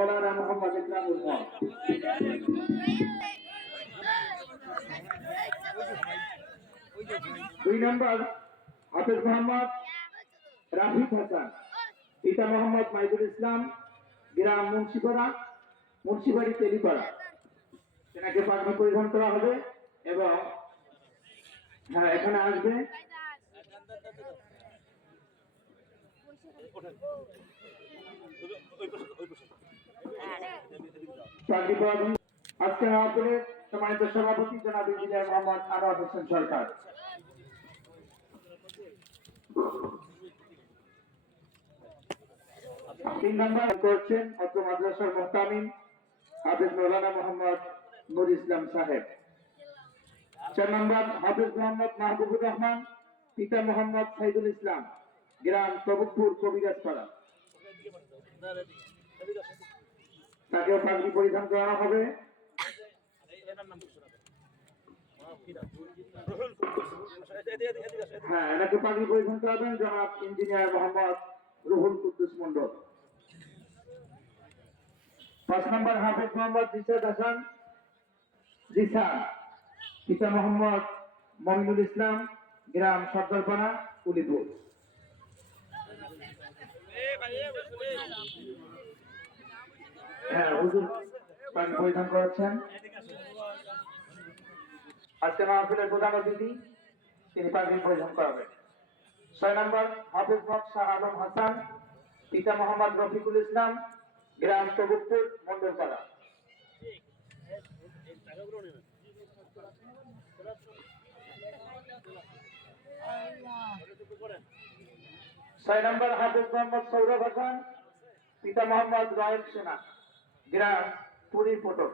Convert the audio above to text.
মৌলানা মোহাম্মদ ইকরামুল হক। 2 নম্বর হাফেজ মোহাম্মদ রাফিক হাসান, পিতা মোহাম্মদ মাইদুল ইসলাম, গ্রাম মুন্সিবাড়ি তেলিপাড়া। সেনাকে পাগড়ি পরিধান করা হবে এবং এখানে আসবে আজকে মাহফিলের সম্মানিত সভাপতি জনাব ইঞ্জিনিয়ার মোহাম্মদ আনোয়ার হোসেন সরকার। 3 নম্বর করছেন অত্র মাদ্রাসার মুহতামিম হাফেজ মৌলানা মোহাম্মদ নুর ইসলাম সাহেব। 4 নম্বর হাফেজ মোহাম্মদ মাহবুবুর রহমান, পিতা মোহাম্মদ সাইদুল ইসলাম, গ্রাম তবুকপুর কবিরাজপাড়া। তাকেও পাগড়ি পরিধান করানো হবে। এনাকে পাগড়ি পরিধান করাবেন জনাব ইঞ্জিনিয়ার মোহাম্মদ রুহুল কুদ্দুস মন্ডল। 5 নম্বর হাফেজ মোহাম্মদ জিসাদ হাসান জিসান, পিতা মোহাম্মদ মমিনুল ইসলাম, গ্রাম সর্দারপাড়া উলিপুর। হুজুর পাগড়ি পরিধান করাচ্ছেন। আজকে মাহফিলের প্রধান অতিথি, তিনি পাগড়ি পরিধান করাবেন। 6 নম্বর হাফেজ মোহাম্মদ শাহ আলম হাসান, পিতা মোহাম্মদ রফিকুল ইসলাম, গ্রাম তবুকপুর মন্ডলপাড়া। 6 নম্বর হাফেজ মোহাম্মদ সৌরভ হাসান, পিতা মোহাম্মদ রায়েল সেনা, গ্রাম পুরী পটল।